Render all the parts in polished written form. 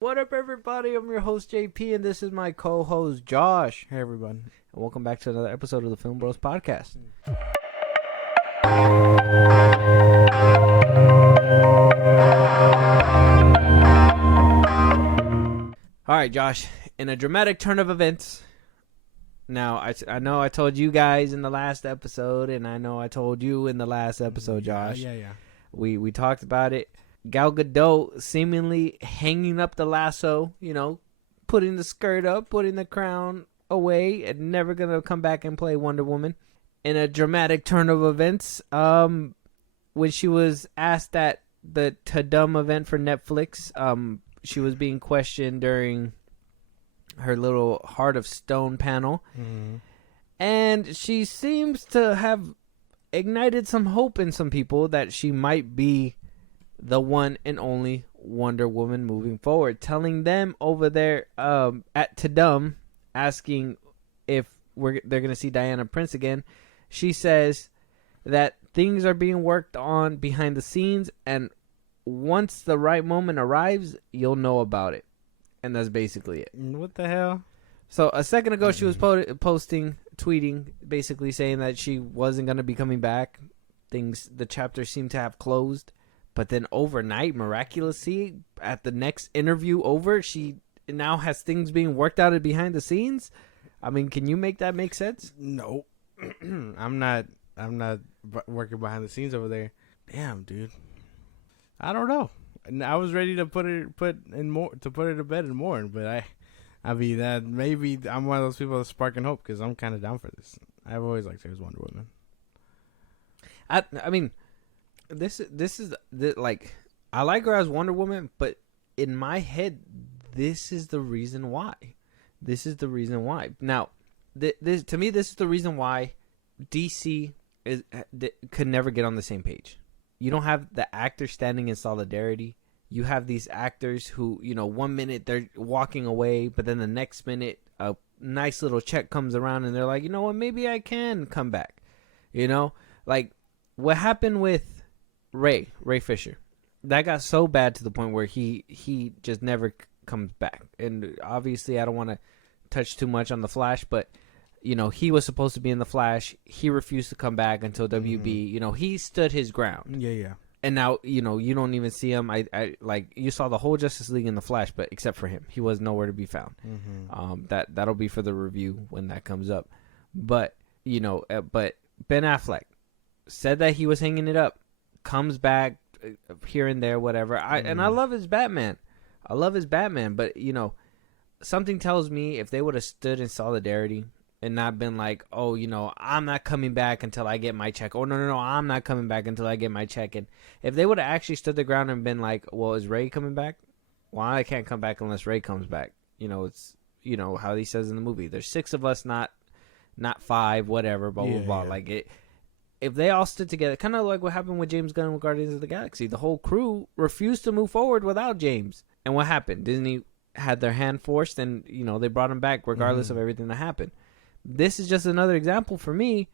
What up, everybody? I'm your host, JP, and this is my co-host, Josh. Hey everyone. And welcome back to another episode of the FilmBros podcast. All right, Josh. In a dramatic turn of events, now I know I told you guys in the last episode, and I know I told you in the last episode, Josh. Yeah. We talked about it. Gal Gadot seemingly hanging up the lasso, putting the skirt up, putting the crown away, and never going to come back and play Wonder Woman. In a dramatic turn of events, when she was asked at the Tudum event for Netflix, she was being questioned during her little Heart of Stone panel. Mm-hmm. And she seems to have ignited some hope in some people that she might be the one and only Wonder Woman moving forward, telling them over there at Tudum, asking if they're going to see Diana Prince again. She says that things are being worked on behind the scenes, and once the right moment arrives, you'll know about it. And that's basically it. What the hell? So a second ago, she was tweeting, basically saying that she wasn't going to be coming back. The chapter seemed to have closed. But then overnight, miraculously, at the next interview over, she now has things being worked out behind the scenes. I mean, can you make that make sense? No. I'm not working behind the scenes over there. Damn, dude. I don't know. I was ready to put her to bed and mourn, but I mean that maybe I'm one of those people that's sparking hope because I'm kind of down for this. I've always liked her as Wonder Woman. I mean, this is like, I like her as Wonder Woman, but in my head, this is the reason why. This is the reason why. Now, this to me, this is the reason why DC could never get on the same page. You don't have the actors standing in solidarity. You have these actors who, 1 minute they're walking away, but then the next minute a nice little check comes around and they're like, you know what, maybe I can come back. Like what happened with Ray Fisher. That got so bad to the point where he just never comes back. And obviously I don't want to touch too much on the Flash, but he was supposed to be in the Flash. He refused to come back until WB. He stood his ground. Yeah. And now, you don't even see him. I like, you saw the whole Justice League in the Flash, but except for him, he was nowhere to be found. Mm-hmm. That'll be for the review when that comes up. But but Ben Affleck said that he was hanging it up, comes back here and there, whatever. And I love his Batman. But something tells me if they would have stood in solidarity and not been like, oh, I'm not coming back until I get my check. Oh, no, I'm not coming back until I get my check. And if they would have actually stood the ground and been like, well, is Ray coming back? Well, I can't come back unless Ray comes back. It's, how he says in the movie, there's 6 of us, not 5, whatever, blah, blah, blah. Like it. If they all stood together, kind of like what happened with James Gunn with Guardians of the Galaxy, the whole crew refused to move forward without James. And what happened? Disney had their hand forced, and they brought him back regardless of everything that happened. This is just another example for me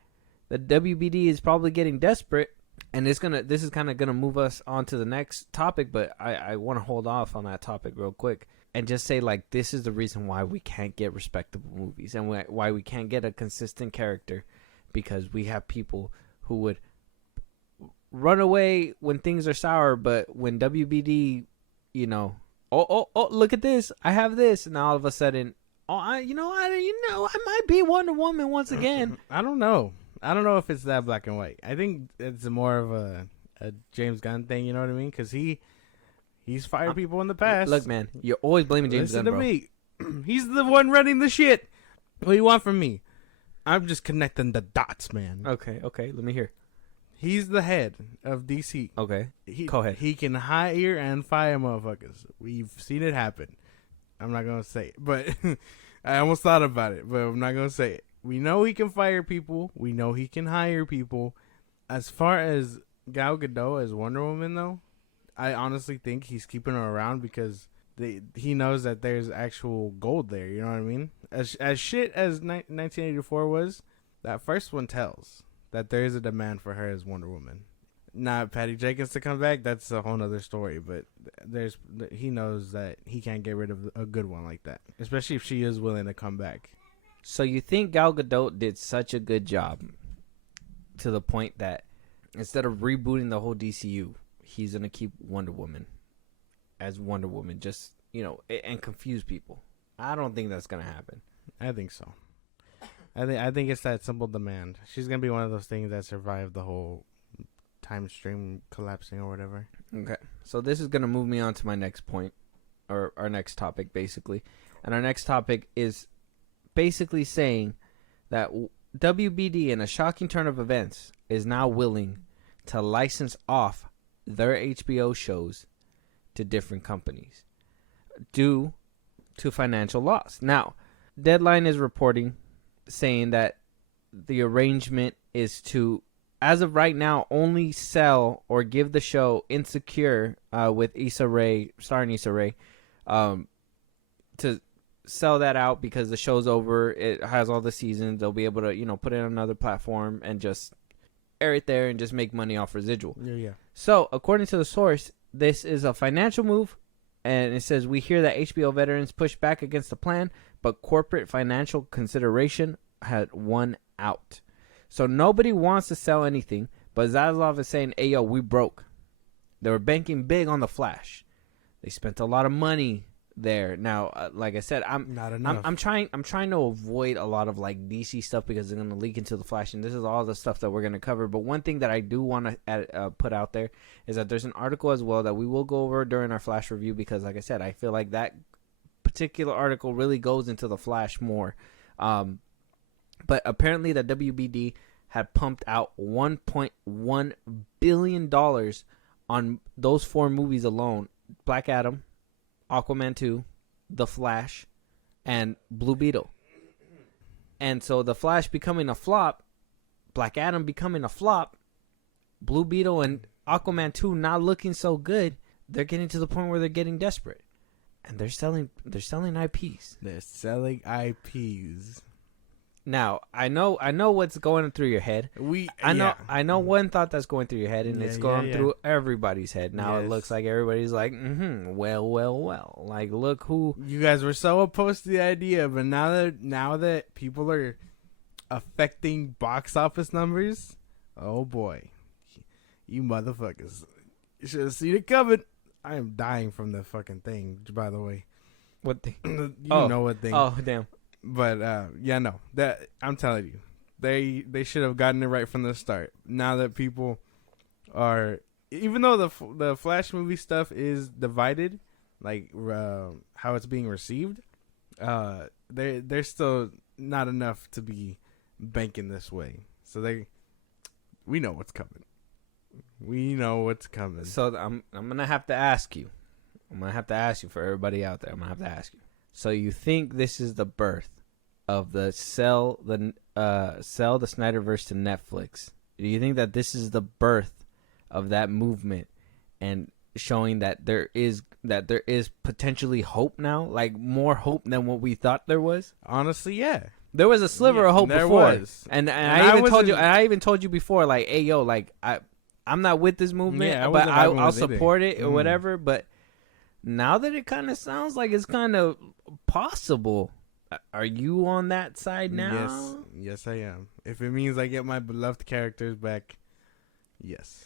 that WBD is probably getting desperate, and this is kind of gonna move us on to the next topic. But I want to hold off on that topic real quick and just say, like, this is the reason why we can't get respectable movies and why we can't get a consistent character, because we have people who would run away when things are sour, but when WBD, oh, look at this, I have this, and all of a sudden, I might be Wonder Woman once again. I don't know if it's that black and white. I think it's more of a James Gunn thing. You know what I mean? Because he's fired people in the past. Look, man, you're always blaming James Gunn, bro. Listen to me. He's the one running the shit. What do you want from me? I'm just connecting the dots, man. Okay, let me hear. He's the head of DC. Okay, go ahead. He can hire and fire motherfuckers. We've seen it happen. I'm not going to say it, but I almost thought about it, but I'm not going to say it. We know he can fire people. We know he can hire people. As far as Gal Gadot as Wonder Woman, though, I honestly think he's keeping her around because he knows that there's actual gold there. You know what I mean? As shit as 1984 was, that first one tells that there is a demand for her as Wonder Woman. not Patty Jenkins to come back, that's a whole nother story. But he knows that he can't get rid of a good one like that, especially if she is willing to come back. So you think Gal Gadot did such a good job to the point that instead of rebooting the whole DCU, he's gonna keep Wonder Woman as Wonder Woman, just and confuse people? I don't think that's gonna happen. I think so. I think it's that simple demand. She's gonna be one of those things that survived the whole time stream collapsing or whatever. Okay, so this is gonna move me on to my next point, or our next topic, basically. And our next topic is basically saying that WBD, in a shocking turn of events, is now willing to license off their HBO shows to different companies due to financial loss. Now, Deadline is reporting, saying that the arrangement is to, as of right now, only sell or give the show Insecure with Issa Rae, starring Issa Rae, to sell that out because the show's over. It has all the seasons. They'll be able to, put it on another platform and just air it there and just make money off residual. Yeah. So, according to the source, this is a financial move, and it says, we hear that HBO veterans push back against the plan, but corporate financial consideration had won out. So nobody wants to sell anything, but Zaslav is saying, hey, yo, we broke. They were banking big on The Flash. They spent a lot of money there. Now, like I said, I'm trying to avoid a lot of like DC stuff because they're going to leak into The Flash, and this is all the stuff that we're going to cover. But one thing that I do want to put out there is that there's an article as well that we will go over during our Flash review because, like I said, I feel like that particular article really goes into The Flash more. But apparently the WBD had pumped out $1.1 billion on those 4 movies alone: Black Adam, Aquaman 2, The Flash, and Blue Beetle. And so The Flash becoming a flop, Black Adam becoming a flop, Blue Beetle and Aquaman 2 not looking so good, they're getting to the point where they're getting desperate. And they're selling IPs. They're selling IPs. Now, I know what's going through your head. I know one thought that's going through your head, and it's going through everybody's head. Now It looks like everybody's like, well. Like, look who you guys were so opposed to the idea, but now that people are affecting box office numbers, oh boy, you motherfuckers, you should have seen it coming. I am dying from the fucking thing, by the way. What thing? You know what thing? Oh, damn. But no, that I'm telling you, they should have gotten it right from the start. Now that people are, even though the Flash movie stuff is divided, like how it's being received, they're still not enough to be banking this way. So we know what's coming. We know what's coming. So I'm gonna have to ask you. I'm gonna have to ask you, for everybody out there. I'm gonna have to ask you. So you think this is the birth of the sell the Snyderverse to Netflix? Do you think that this is the birth of that movement and showing that there is potentially hope now, like more hope than what we thought there was? Honestly, yeah. There was a sliver of hope before, and I even told you before, like, hey, yo, like I'm not with this movement, but I'll support it or whatever. But now that it kind of sounds like it's kind of possible, are you on that side now? Yes, I am. If it means I get my beloved characters back, yes.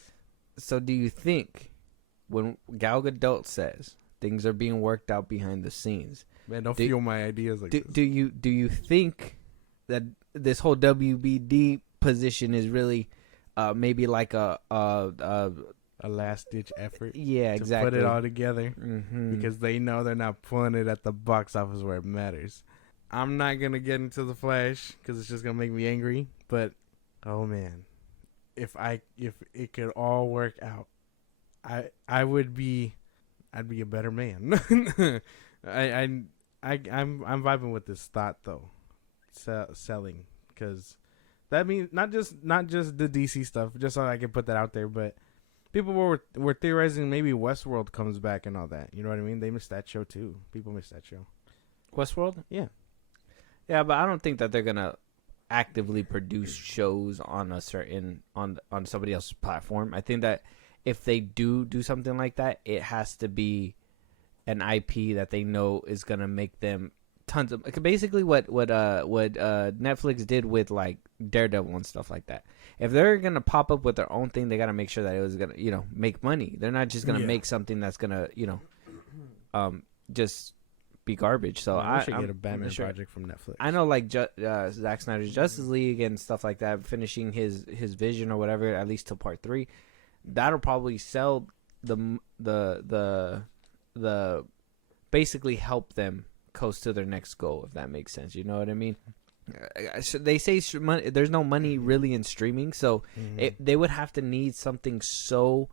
So do you think when Gal Gadot says things are being worked out behind the scenes, man, don't fuel my ideas like this. Do you think that this whole WBD position is really maybe like a last ditch effort? Yeah, exactly. To put it all together, because they know they're not pulling it at the box office where it matters. I'm not gonna get into The Flash because it's just gonna make me angry. But oh man, if it could all work out, I'd be a better man. I'm vibing with this thought though, selling, because that means not just the DC stuff, just so I can put that out there, but people were theorizing maybe Westworld comes back and all that. You know what I mean? They missed that show too. People missed that show. Westworld? Yeah. Yeah, but I don't think that they're gonna actively produce shows on a certain on somebody else's platform. I think that if they do something like that, it has to be an IP that they know is gonna make them tons of, basically what Netflix did with like Daredevil and stuff like that. If they're gonna pop up with their own thing, they gotta make sure that it was gonna make money. They're not just gonna make something that's gonna just be garbage. So I should get a Batman project from Netflix. I know like Zack Snyder's Justice League and stuff like that, finishing his vision or whatever, at least till part 3. That'll probably sell the basically help them coast to their next goal, if that makes sense. You know what I mean? They say there's no money really in streaming, so they would have to need something so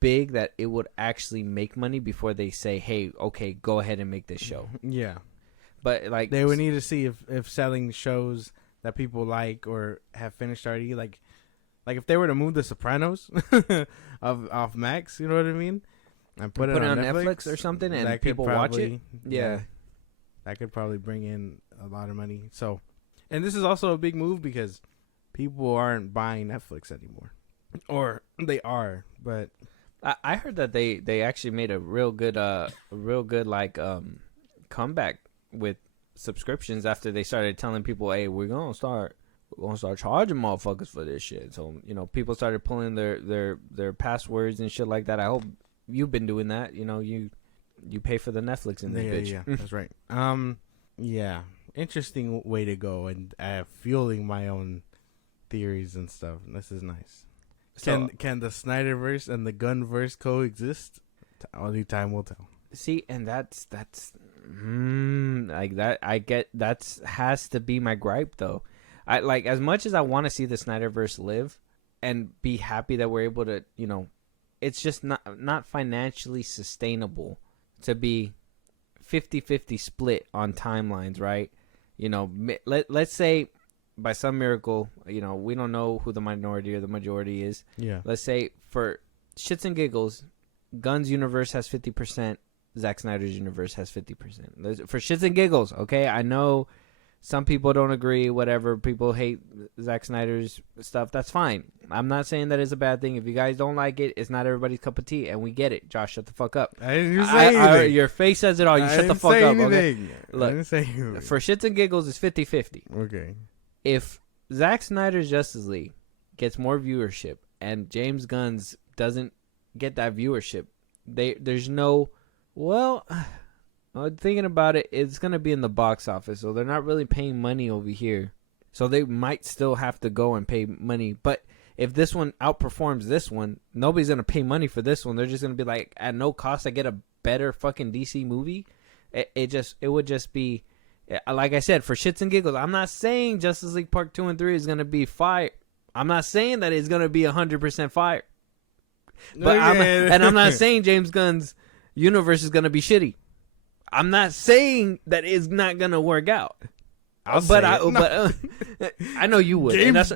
big that it would actually make money before they say, hey, okay, go ahead and make this show. Yeah. But like they would need to see if selling shows that people like or have finished already, like if they were to move The Sopranos off Max, you know what I mean? And put it on Netflix or something, and people watch it. Yeah. That could probably bring in a lot of money. So, and this is also a big move because people aren't buying Netflix anymore. Or they are, but I heard that they actually made a real good like comeback with subscriptions after they started telling people, hey, we're gonna start charging motherfuckers for this shit. So people started pulling their passwords and shit like that. I hope you've been doing that. You pay for the Netflix in this bitch. Yeah, that's right. Yeah, interesting way to go, and fueling my own theories and stuff. This is nice. So, can the Snyderverse and the Gunnverse coexist? Only time will tell. See, and that's like that. I get has to be my gripe though. I like, as much as I want to see the Snyderverse live and be happy that we're able to, it's just not financially sustainable to be 50-50 split on timelines, right? Let's say by some miracle, we don't know who the minority or the majority is. Yeah. Let's say for shits and giggles, Gunn's universe has 50%, Zack Snyder's universe has 50%. For shits and giggles, okay? I know some people don't agree, whatever. People hate Zack Snyder's stuff. That's fine. I'm not saying that is a bad thing. If you guys don't like it, it's not everybody's cup of tea, and we get it. Josh, shut the fuck up. I didn't say anything. Your face says it all. You shut the fuck up. Okay? Look, I didn't say anything. For shits and giggles, it's 50-50. Okay. If Zack Snyder's Justice League gets more viewership and James Gunn's doesn't get that viewership, there's no... Well... thinking about it, it's going to be in the box office, so they're not really paying money over here. So they might still have to go and pay money. But if this one outperforms this one, nobody's going to pay money for this one. They're just going to be like, at no cost, I get a better fucking DC movie. It would just be, like I said, for shits and giggles. I'm not saying Justice League Part 2 and 3 is going to be fire. I'm not saying that it's going to be 100% fire. But I'm not saying James Gunn's universe is going to be shitty. I'm not saying that it's not gonna work out. I know you would. James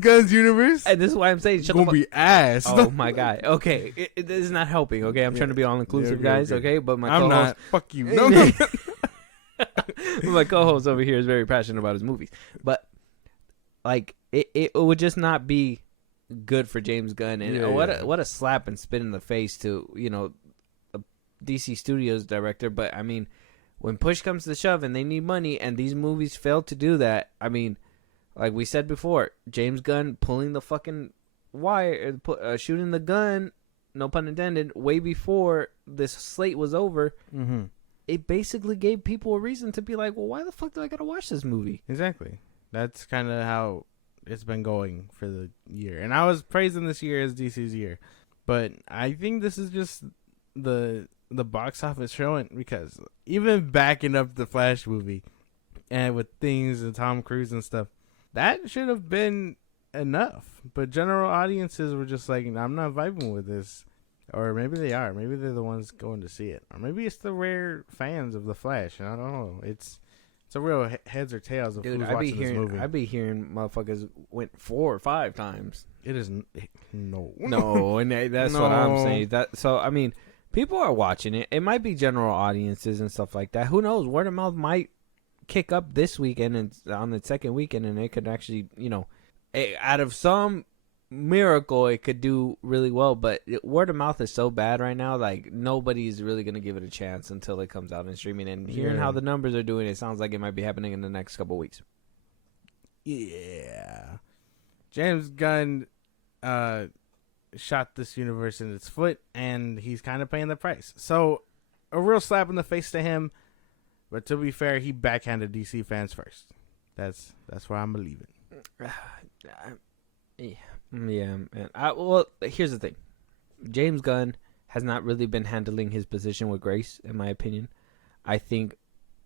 Gunn's universe, and this is why I'm saying gonna be ass. Oh my god. Okay, this is not helping. Okay, I'm trying to be all inclusive, guys. Okay, but my co-host, not. Fuck you. No. My co-host over here is very passionate about his movies, but like it would just not be good for James Gunn, and what a slap and spit in the face to DC Studios director. But I mean, when push comes to shove and they need money and these movies fail to do that, I mean, like we said before, James Gunn pulling the fucking wire, shooting the gun, no pun intended, way before this slate was over, it basically gave people a reason to be like, well, why the fuck do I gotta watch this movie? Exactly. That's kind of how it's been going for the year. And I was praising this year as DC's year, but I think this is just the box office showing, because even backing up the Flash movie and with things and Tom Cruise and stuff, that should have been enough. But general audiences were just like, I'm not vibing with this. Or maybe they are. Maybe they're the ones going to see it. Or maybe it's the rare fans of the Flash. I don't know. It's a real heads or tails of who's watching this movie. I be hearing motherfuckers went 4 or 5 times. It is no, and that's what I'm saying. So I mean, people are watching it. It might be general audiences and stuff like that. Who knows? Word of mouth might kick up this weekend and on the second weekend, and it could actually, out of some miracle, it could do really well. But word of mouth is so bad right now, like nobody's really gonna give it a chance until it comes out in streaming. And hearing how the numbers are doing, it sounds like it might be happening in the next couple weeks. Yeah, James Gunn shot this universe in its foot, and he's kind of paying the price. So, a real slap in the face to him. But to be fair, he backhanded DC fans first. That's where I'm gonna leave it. Yeah, man. Well, here's the thing. James Gunn has not really been handling his position with grace, in my opinion. I think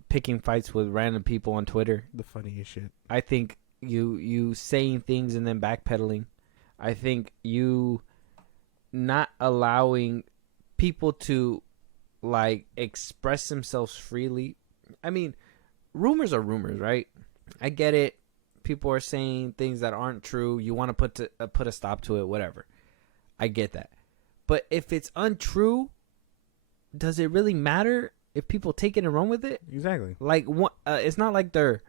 picking fights with random people on Twitter, the funniest shit. I think you saying things and then backpedaling. I think you not allowing people to like express themselves freely. I mean, rumors are rumors, right? I get it. People are saying things that aren't true. You want to put a stop to it, whatever. I get that. But if it's untrue, does it really matter if people take it and run with it? Exactly. Like, it's not like they're...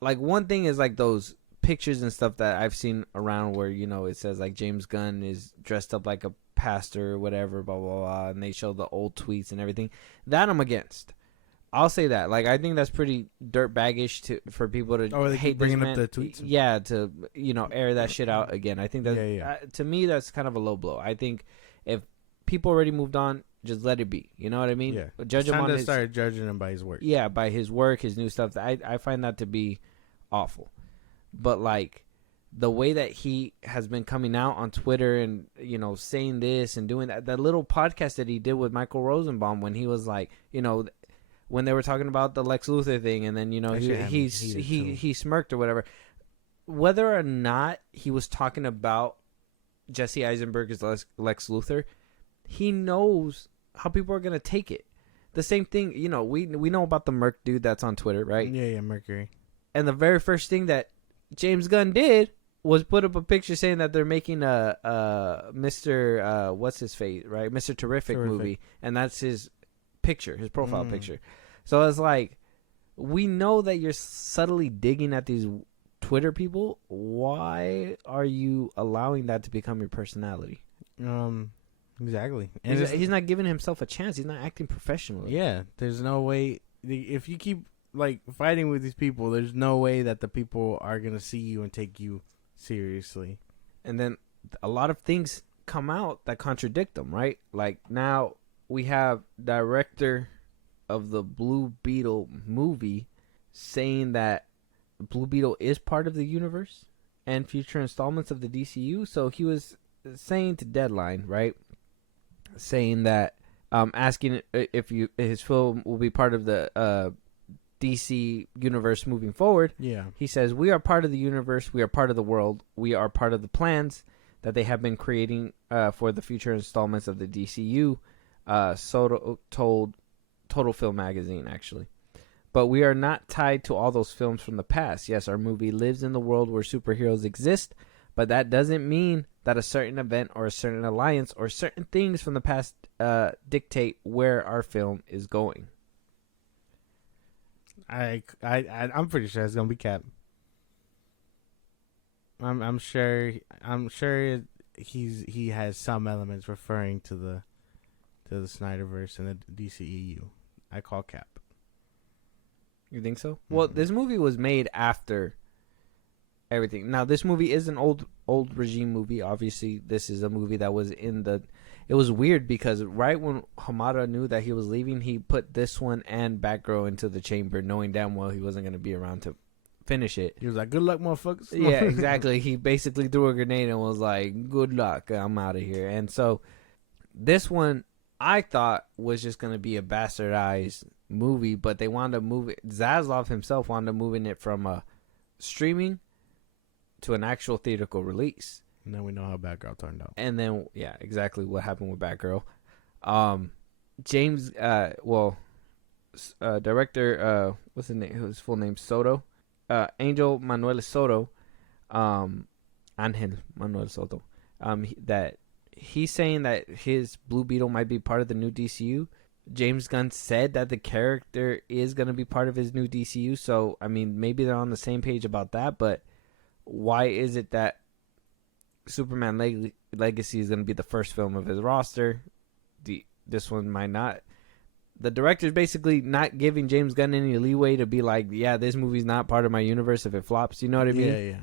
Like, one thing is, like, those pictures and stuff that I've seen around where, it says, like, James Gunn is dressed up like a pastor or whatever, blah, blah, blah, and they show the old tweets and everything. That I'm against. I'll say that. Like, I think that's pretty dirtbaggish for people to hate bringing up the tweets. Yeah, to air that shit out again. I think that to me that's kind of a low blow. I think if people already moved on, just let it be. You know what I mean? Yeah. Judge him on start judging him by his work. Yeah, by his work, his new stuff. I find that to be awful. But like the way that he has been coming out on Twitter and saying this and doing that little podcast that he did with Michael Rosenbaum when he was like when they were talking about the Lex Luthor thing, and then he smirked or whatever. Whether or not he was talking about Jesse Eisenberg as Lex Luthor, he knows how people are gonna take it. The same thing, we know about the Merc dude that's on Twitter, right? Yeah, Mercury. And the very first thing that James Gunn did was put up a picture saying that they're making a Mr. What's his face, right? Mr. Terrific movie, and that's his picture, his profile picture. So it's like, we know that you're subtly digging at these Twitter people. Why are you allowing that to become your personality? Exactly. And he's not giving himself a chance. He's not acting professionally. Yeah, there's no way. If you keep like fighting with these people, there's no way that the people are gonna see you and take you seriously. And then a lot of things come out that contradict them, right? Like now we have director of the Blue Beetle movie saying that Blue Beetle is part of the universe and future installments of the DCU. So he was saying to Deadline, right? Saying that, asking if his film will be part of the DC universe moving forward. Yeah. He says, "We are part of the universe. We are part of the world. We are part of the plans that they have been creating for the future installments of the DCU." Soto told Total Film Magazine, actually. "But we are not tied to all those films from the past. Yes, our movie lives in the world where superheroes exist, but that doesn't mean that a certain event or a certain alliance or certain things from the past dictate where our film is going." I'm pretty sure it's gonna be Cap. I'm sure he has some elements referring to the Snyderverse and the DCEU. I call Cap. You think so? Mm-hmm. Well, this movie was made after everything. Now, this movie is an old regime movie. Obviously, this is a movie that was in the... It was weird because right when Hamada knew that he was leaving, he put this one and Batgirl into the chamber, knowing damn well he wasn't going to be around to finish it. He was like, "Good luck, motherfuckers." Yeah, exactly. He basically threw a grenade and was like, "Good luck, I'm out of here." And so this one I thought was just going to be a bastardized movie, but they wanted to move it. Zaslav himself wanted to move it from a streaming to an actual theatrical release. And then we know how Batgirl turned out. And then, yeah, exactly what happened with Batgirl. James, director, what's his name? His full name, Soto. Angel Manuel Soto. Angel Manuel Soto. That he's saying that his Blue Beetle might be part of the new DCU. James Gunn said that the character is going to be part of his new DCU. So, I mean, maybe they're on the same page about that. But why is it that Superman Legacy is going to be the first film of his roster? This one might not. The director's basically not giving James Gunn any leeway to be like, yeah, this movie's not part of my universe if it flops. You know what I mean? Yeah.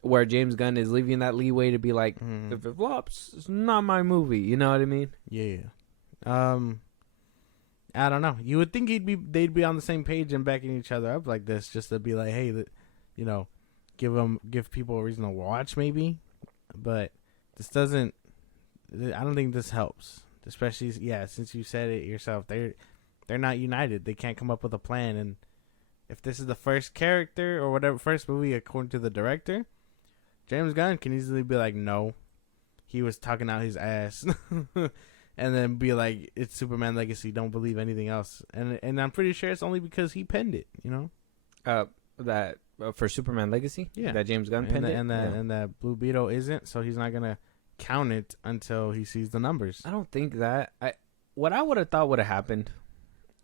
Where James Gunn is leaving that leeway to be like, if it flops, it's not my movie. You know what I mean? Yeah. I don't know. You would think they'd be on the same page and backing each other up like this, just to be like, hey, you know, give people a reason to watch, maybe. But this doesn't. I don't think this helps. Especially, since you said it yourself, they're not united. They can't come up with a plan. And if this is the first character or whatever, first movie according to the director, James Gunn can easily be like, no, he was talking out his ass, and then be like, it's Superman Legacy. Don't believe anything else. And I'm pretty sure it's only because he penned it. You know, that for Superman Legacy, that James Gunn penned it, and that Blue Beetle isn't. So he's not gonna count it until he sees the numbers. I don't think that. What I would have thought would have happened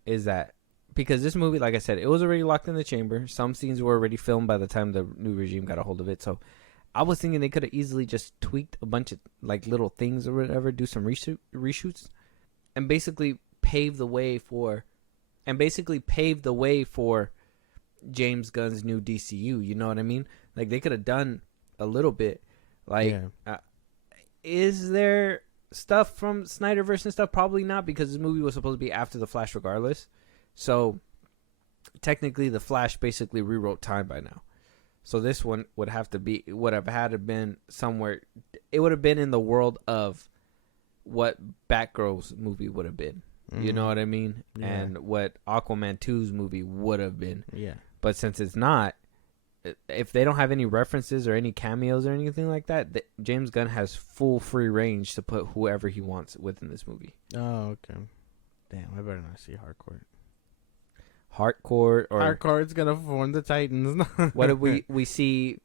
is that because this movie, like I said, it was already locked in the chamber. Some scenes were already filmed by the time the new regime got a hold of it. So I was thinking they could have easily just tweaked a bunch of like little things or whatever, do some reshoots, and basically pave the way for James Gunn's new DCU. You know what I mean? Like they could have done a little bit. Like, is there stuff from Snyderverse and stuff? Probably not, because this movie was supposed to be after the Flash, regardless. So technically, the Flash basically rewrote time by now. So this one would have had to been somewhere. It would have been in the world of what Batgirl's movie would have been. Mm-hmm. You know what I mean? Yeah. And what Aquaman 2's movie would have been. Yeah. But since it's not, if they don't have any references or any cameos or anything like that, James Gunn has full free range to put whoever he wants within this movie. Oh, okay. Damn, I better not see Harcourt's gonna form the Titans. What if we see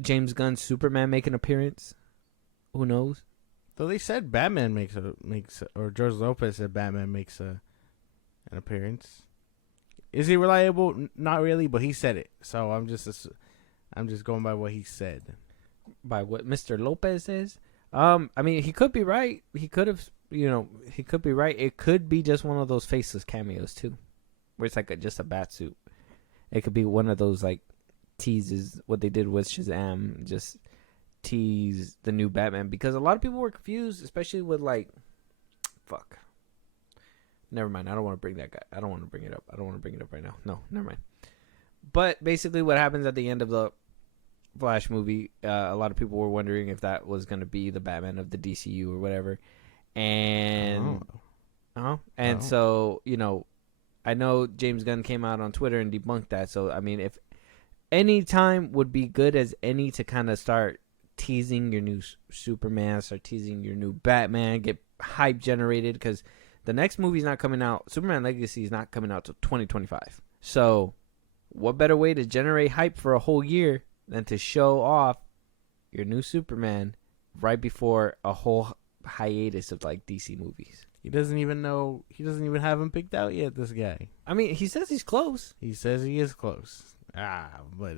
James Gunn's Superman make an appearance? Who knows? So they said Batman makes or George Lopez said Batman makes an appearance. Is he reliable? Not really, but he said it. So I'm just going by what he said. By what Mr. Lopez says? I mean, he could be right. He could have, he could be right. It could be just one of those faceless cameos too, where it's like just a bat suit. It could be one of those like teases, what they did with Shazam, just tease the new Batman, because a lot of people were confused, especially with like, fuck. Never mind. I don't want to bring that guy. I don't want to bring it up. I don't want to bring it up right now. No, never mind. But basically, what happens at the end of the Flash movie, a lot of people were wondering if that was going to be the Batman of the DCU or whatever. And so, I know James Gunn came out on Twitter and debunked that. So, I mean, if any time would be good as any to kind of start teasing your new Superman, start teasing your new Batman, get hype generated, because the next movie's not coming out. Superman Legacy is not coming out till 2025. So, what better way to generate hype for a whole year than to show off your new Superman right before a whole hiatus of like DC movies? He doesn't even have him picked out yet, this guy. I mean, he says he's close. He says he is close. But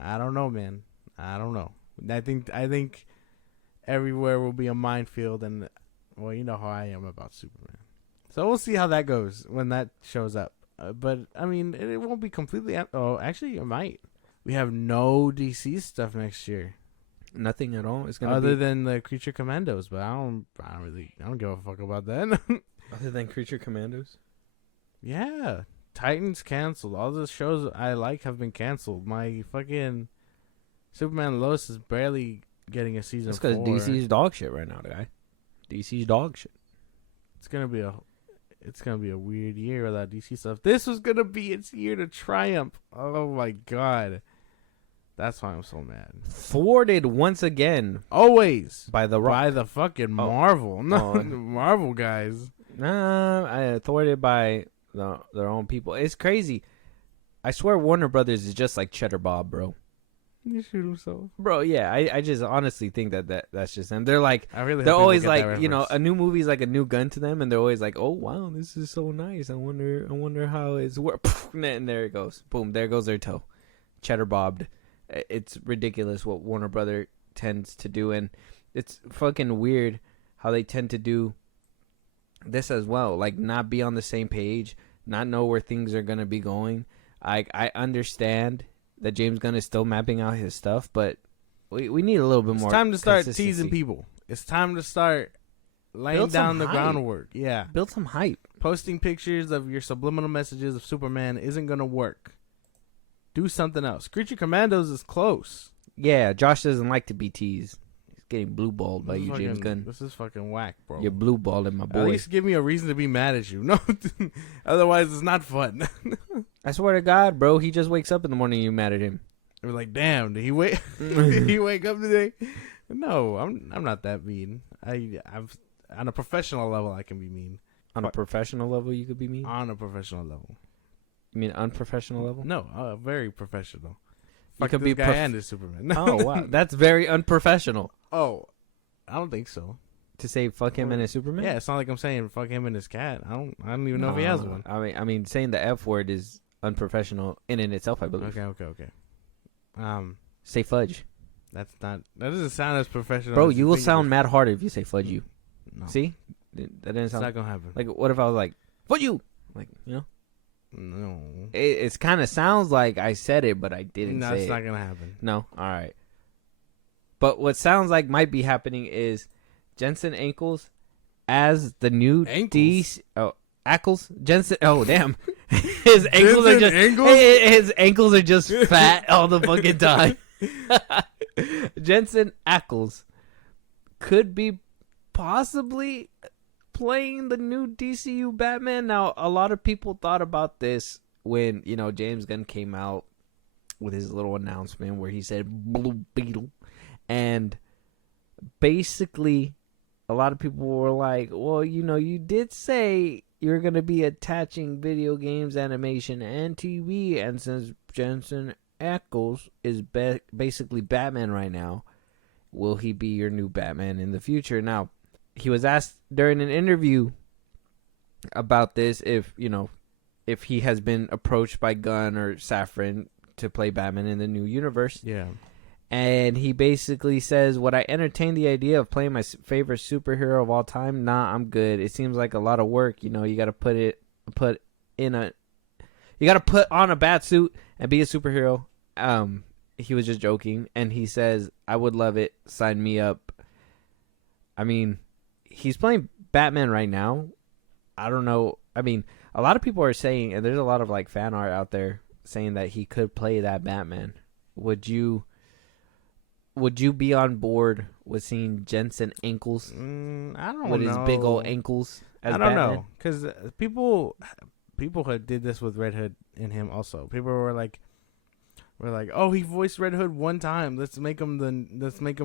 I don't know, man. I don't know. I think everywhere will be a minefield, and well, you know how I am about Superman. So we'll see how that goes when that shows up. But I mean, it won't be completely. Actually, it might. We have no DC stuff next year. Nothing at all. It's gonna other than the Creature Commandos, but I don't give a fuck about that. Other than Creature Commandos. Yeah, Titans canceled. All the shows I like have been canceled. My fucking Superman Lois is barely getting a season. That's because DC's dog shit right now, guy. DC's dog shit. It's gonna be a weird year without DC stuff. This was gonna be its year to triumph. Oh my god, that's why I'm so mad. Thwarted once again, always by the fucking Marvel, Marvel guys. Thwarted by their own people. It's crazy. I swear Warner Brothers is just like Cheddar Bob, bro. You shoot himself. Bro, yeah, I just honestly think that's just them. They're like, I really they're hope people always get that like, you know, reference. a new movie's like a new Gun to them, and they're always like, oh wow, this is so nice. I wonder how it's work. And there it goes, boom, there goes their toe, cheddar bobbed. It's ridiculous what Warner Brother tends to do, and it's fucking weird how they tend to do this as well. Like, not be on the same page, not know where things are gonna be going. I understand that James Gunn is still mapping out his stuff, but we need a little bit more. It's time to start consistency. teasing people. It's time to start laying Build some down the hype. groundwork. Yeah. Build some hype. Posting pictures of your subliminal messages of Superman isn't going to work. Do something else. Creature Commandos is close. Yeah, Josh doesn't like to be teased. He's getting blue balled by you, James Gunn. This is fucking whack, bro. You're blue balling, my boy. At least give me a reason to be mad at you. No, otherwise it's not fun. I swear to God, bro, he just wakes up in the morning and you mad at him. We're like, damn, did he wake? Did he wake up today? No, I'm not that mean. I've on a professional level I can be mean. On a professional level, you could be mean? On a professional level. You mean unprofessional level? No, very professional. You Fuck could this be guy and his Superman. Oh, wow. That's very unprofessional. Oh, I don't think so. To say fuck him and his Superman? Yeah, it's not like I'm saying fuck him and his cat. I don't even know if he has one. I mean, saying the F word is unprofessional in itself, I believe. Okay. Say fudge. That doesn't sound as professional. Bro, as you will think it sound is. mad harder if you say fudge you. No. See? That didn't It's sound not gonna happen. like, what if I was like, fudge you? Like, you know? No. It kind of sounds like I said it, but I didn't No, say it's it. not gonna happen. No? All right. But what sounds like might be happening is Jensen Ackles as the new Ankles? Ackles? Jensen. Oh, damn. His ankles are just. His ankles are just fat all the fucking time. Jensen Ackles could be possibly playing the new DCU Batman. Now, a lot of people thought about this when, you know, James Gunn came out with his little announcement where he said Blue Beetle. And basically, a lot of people were like, well, you know, you did say you're going to be attaching video games, animation, and TV. And since Jensen Ackles is basically Batman right now, will he be your new Batman in the future? Now, he was asked during an interview about this if he has been approached by Gunn or Safran to play Batman in the new universe. Yeah. And he basically says, would I entertain the idea of playing my favorite superhero of all time? Nah, I'm good. It seems like a lot of work. You know, you got to put on a bat suit and be a superhero. He was just joking. And he says, I would love it. Sign me up. I mean, he's playing Batman right now. I don't know. I mean, a lot of people are saying, and there's a lot of like fan art out there saying that he could play that Batman. Would you be on board with seeing Jensen Ackles I don't know. with his big old ankles as I don't Batman? know, because people had did this with Red Hood and him also. People were like, oh, he voiced Red Hood one time. Let's make him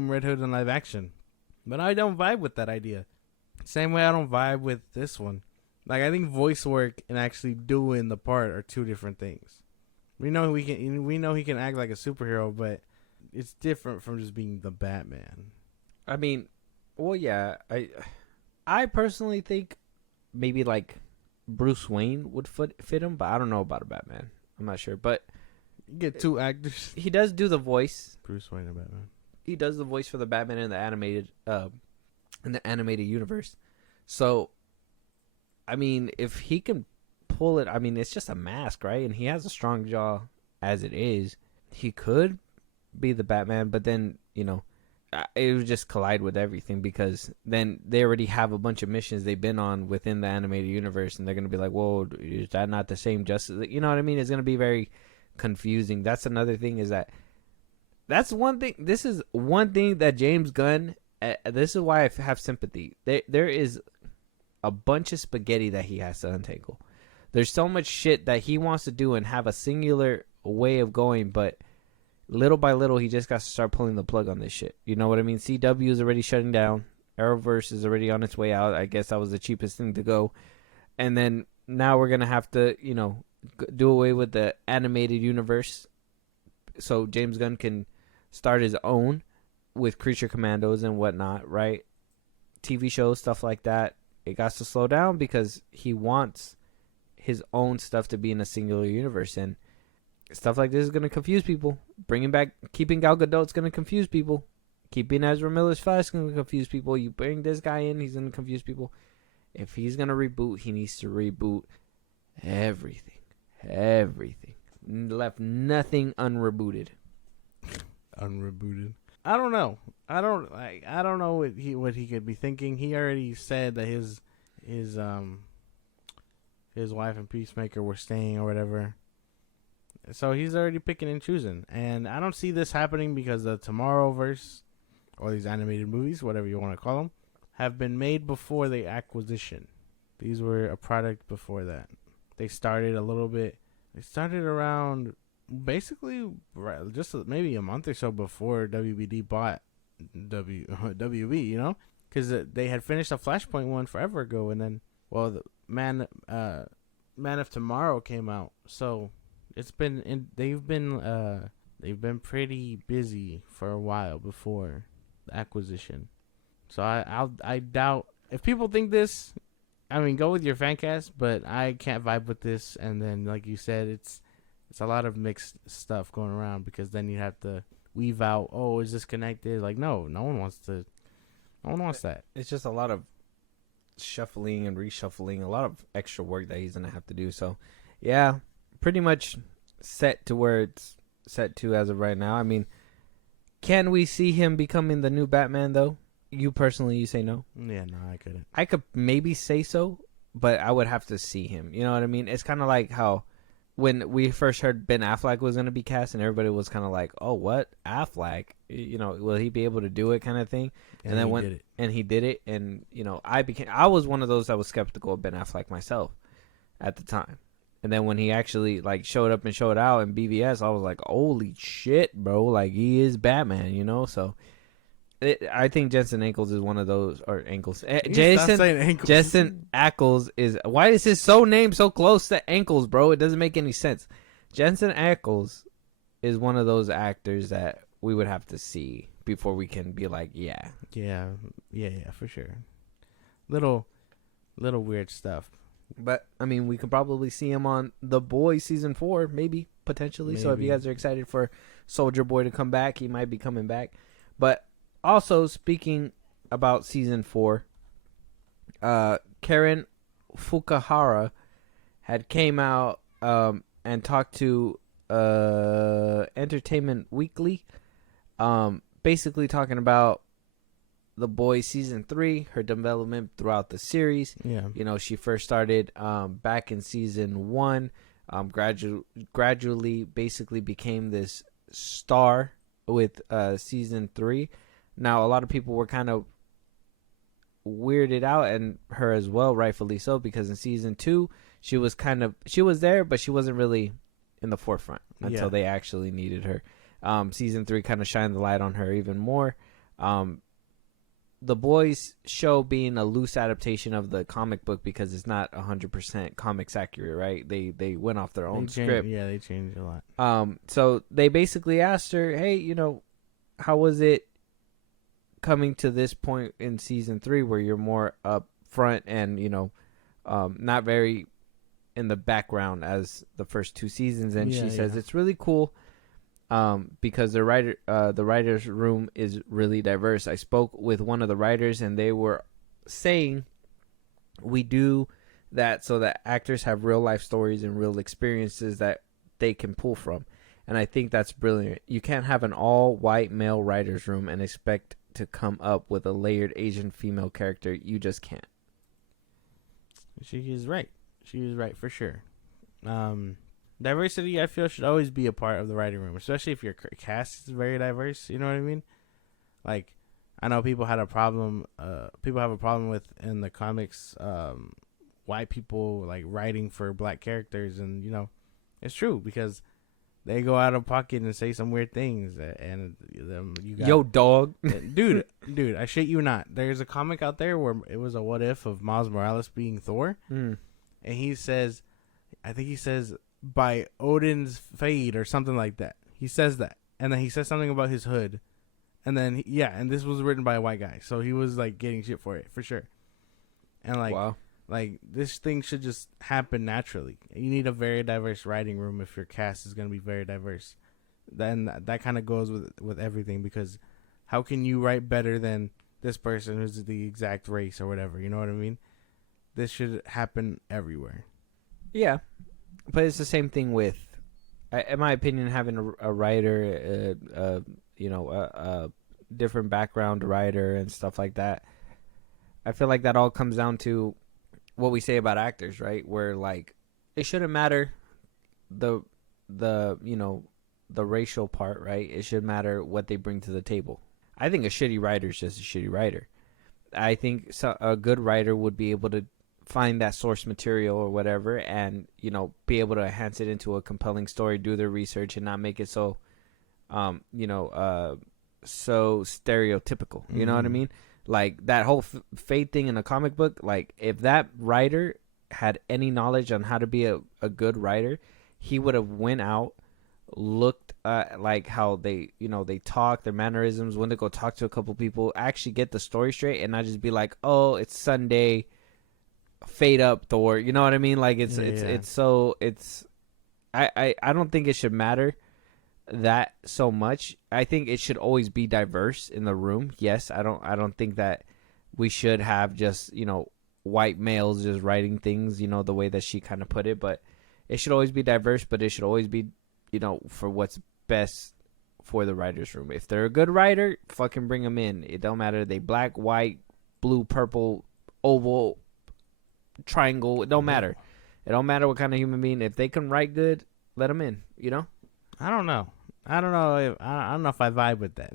Red Hood in live action. But I don't vibe with that idea. Same way I don't vibe with this one. Like, I think voice work and actually doing the part are two different things. We know he can act like a superhero, but it's different from just being the Batman. I mean, well, yeah. I personally think maybe like Bruce Wayne would fit him, but I don't know about a Batman. I'm not sure, but You get two actors. he does do the voice. Bruce Wayne and Batman. He does the voice for the Batman in the animated universe. So, I mean, if he can pull it, I mean, it's just a mask, right? And he has a strong jaw as it is. He could be the Batman, but then, you know, it would just collide with everything because then they already have a bunch of missions they've been on within the animated universe, and they're going to be like, whoa, is that not the same Justice? You know what I mean? It's going to be very confusing. That's another thing is that's one thing. This is one thing that James Gunn, this is why I have sympathy. There is a bunch of spaghetti that he has to untangle. There's so much shit that he wants to do and have a singular way of going, but little by little, he just got to start pulling the plug on this shit. You know what I mean? CW is already shutting down. Arrowverse is already on its way out. I guess that was the cheapest thing to go. And then now we're going to have to, you know, do away with the animated universe so James Gunn can start his own with Creature Commandos and whatnot, right? TV shows, stuff like that. It got to slow down because he wants his own stuff to be in a singular universe, and stuff like this is going to confuse people. Keeping Gal Gadot is going to confuse people. Keeping Ezra Miller's Flash is going to confuse people. You bring this guy in, he's going to confuse people. If he's going to reboot, he needs to reboot everything. Everything. Left nothing unrebooted. Unrebooted. I don't know. I don't know what he could be thinking. He already said that his wife and Peacemaker were staying or whatever. So he's already picking and choosing. And I don't see this happening because the Tomorrowverse, or these animated movies, whatever you want to call them, have been made before the acquisition. These were a product before that. They started around basically just maybe a month or so before WBD bought WB, you know? Because they had finished a Flashpoint one forever ago, and then, the Man of Tomorrow came out. So they've been pretty busy for a while before the acquisition. So I doubt if people think this. I mean, go with your fan cast, but I can't vibe with this. And then, like you said, it's a lot of mixed stuff going around, because then you have to weave out, oh, is this connected? Like, no one wants that. It's just a lot of shuffling and reshuffling, a lot of extra work that he's going to have to do. So, yeah, pretty much set to where it's set to as of right now. I mean, can we see him becoming the new Batman, though? You personally, you say no? Yeah, no, I couldn't. I could maybe say so, but I would have to see him. You know what I mean? It's kind of like how when we first heard Ben Affleck was going to be cast, and everybody was kind of like, oh, what? Affleck? You know, will he be able to do it kind of thing? And then he did it. And, you know, I was one of those that was skeptical of Ben Affleck myself at the time. And then when he actually, like, showed up and showed out in BVS, I was like, holy shit, bro. Like, he is Batman, you know? So I think Jensen Ackles is one of those, or Ankles. Jensen Ackles is. Why is his name so close to ankles, bro? It doesn't make any sense. Jensen Ackles is one of those actors that we would have to see before we can be like, yeah, for sure. Little weird stuff. But I mean, we could probably see him on The Boys season 4, maybe potentially. So if you guys are excited for Soldier Boy to come back, he might be coming back. But also, speaking about season 4, Karen Fukuhara had came out and talked to Entertainment Weekly, basically talking about The Boys season 3, her development throughout the series. Yeah, you know, she first started back in season 1, gradually basically became this star with season 3. Now, a lot of people were kind of weirded out, and her as well, rightfully so, because in season 2, she was there, but she wasn't really in the forefront until they actually needed her. Season 3 kind of shined the light on her even more. The Boys show being a loose adaptation of the comic book because it's not 100% comics accurate, right? They went off their own script. Yeah, they changed a lot. So they basically asked her, hey, you know, how was it coming to this point in season 3 where you're more up front and, you know, not very in the background as the first 2 seasons? And she says it's really cool because the writer's room is really diverse. I spoke with one of the writers, and they were saying we do that so that actors have real life stories and real experiences that they can pull from. And I think that's brilliant. You can't have an all white male writer's room and expect to come up with a layered Asian female character. You just can't. She is right. She is right for sure. Diversity, I feel, should always be a part of the writing room, especially if your cast is very diverse. You know what I mean? Like, I know people had a problem. People have a problem with in the comics, white people like writing for black characters, and you know, it's true because they go out of pocket and say some weird things, and you got yo dog, dude, I shit you not. There's a comic out there where it was a what if of Miles Morales being Thor, and he says, I think he says by Odin's fade or something like that. He says that, and then he says something about his hood, and then and this was written by a white guy, so he was like getting shit for it for sure. And like, wow. like this thing should just happen naturally. You need a very diverse writing room if your cast is gonna be very diverse. Then that kind of goes with everything, because how can you write better than this person who's the exact race or whatever? You know what I mean? This should happen everywhere. Yeah, but it's the same thing with, in my opinion, having a writer, a different background writer and stuff like that. I feel like that all comes down to what we say about actors, right? Where like it shouldn't matter the racial part, right? It should matter what they bring to the table. I think a shitty writer is just a shitty writer. I think a good writer would be able to find that source material or whatever, and be able to enhance it into a compelling story, do their research, and not make it so so stereotypical. You know what I mean? Like that whole fate thing in a comic book, like if that writer had any knowledge on how to be a good writer, he would have went out, looked like how they talk, their mannerisms, when they go talk to a couple people, actually get the story straight, and not just be like, oh, it's Sunday, fade up Thor. You know what I mean? Like it's I don't think it should matter that so much. I think it should always be diverse in the room. Yes, I don't think that we should have just white males just writing things the way that she kind of put it, but it should always be diverse, but it should always be for what's best for the writer's room. If they're a good writer, fucking bring them in. It don't matter. They black, white, blue, purple, oval, triangle. It don't matter. It don't matter what kind of human being. If they can write good, let them in. I don't know. I don't know if I vibe with that.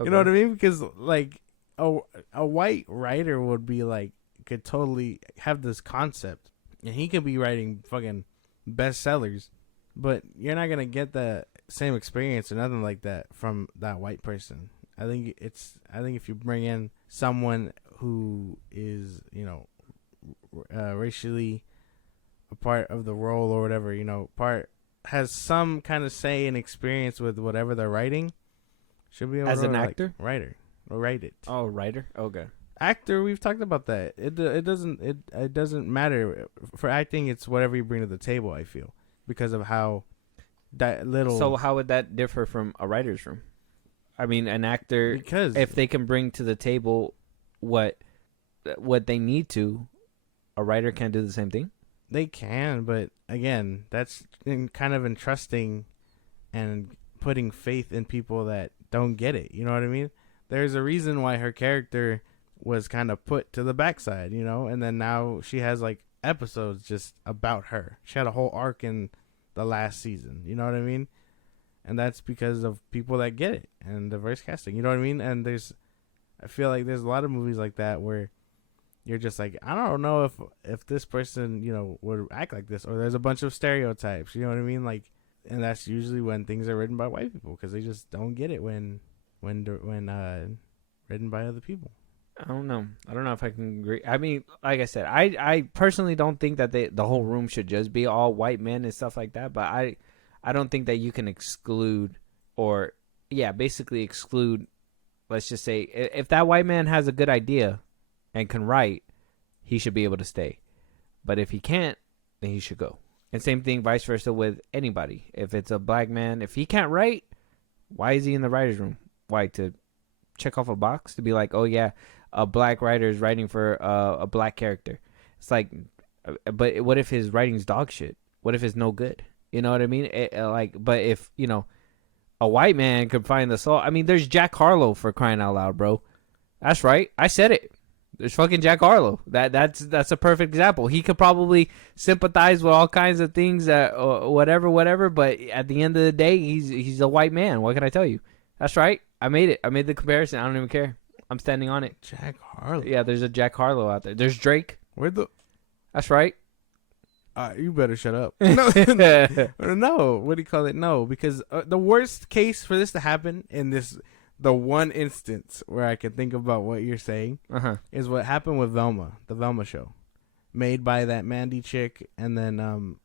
You know what I mean? Because like a white writer would be like, could totally have this concept, and he could be writing fucking bestsellers, but you're not gonna get the same experience or nothing like that from that white person. I think if you bring in someone who is racially a part of the role or whatever, has some kind of say and experience with whatever they're writing, should be able as to an actor, writer or write it. Oh, writer. Okay. Actor, we've talked about that. It doesn't matter for acting. It's whatever you bring to the table, I feel, because of how that little. So how would that differ from a writer's room? I mean, an actor, because if they can bring to the table what they need to, a writer can't do the same thing. They can, but again, that's kind of entrusting and putting faith in people that don't get it. You know what I mean? There's a reason why her character was kind of put to the backside, and then now she has like episodes just about her. She had a whole arc in the last season. You know what I mean? And that's because of people that get it and diverse casting. You know what I mean? And I feel like there's a lot of movies like that where you're just like, I don't know if this person, would act like this, or there's a bunch of stereotypes. You know what I mean? Like, and that's usually when things are written by white people, because they just don't get it when written by other people. I don't know if I can agree. I mean, like I said, I personally don't think that the whole room should just be all white men and stuff like that. But I don't think that you can exclude, or basically exclude. Let's just say if that white man has a good idea and can write, he should be able to stay. But if he can't, then he should go. And same thing, vice versa with anybody. If it's a black man, if he can't write, why is he in the writer's room? Why, to check off a box? To be like, oh yeah, a black writer is writing for a black character. It's like, but what if his writing's dog shit? What if it's no good? You know what I mean? But if, a white man could find the soul. I mean, there's Jack Harlow, for crying out loud, bro. That's right. I said it. There's fucking Jack Harlow. That's a perfect example. He could probably sympathize with all kinds of things, whatever. But at the end of the day, he's a white man. What can I tell you? That's right. I made it. I made the comparison. I don't even care. I'm standing on it. Jack Harlow. Yeah, there's a Jack Harlow out there. There's Drake. That's right. You better shut up. No. What do you call it? No, because the worst case for this to happen in the one instance where I can think about what you're saying is what happened with Velma, the Velma show, made by that Mandy chick, and then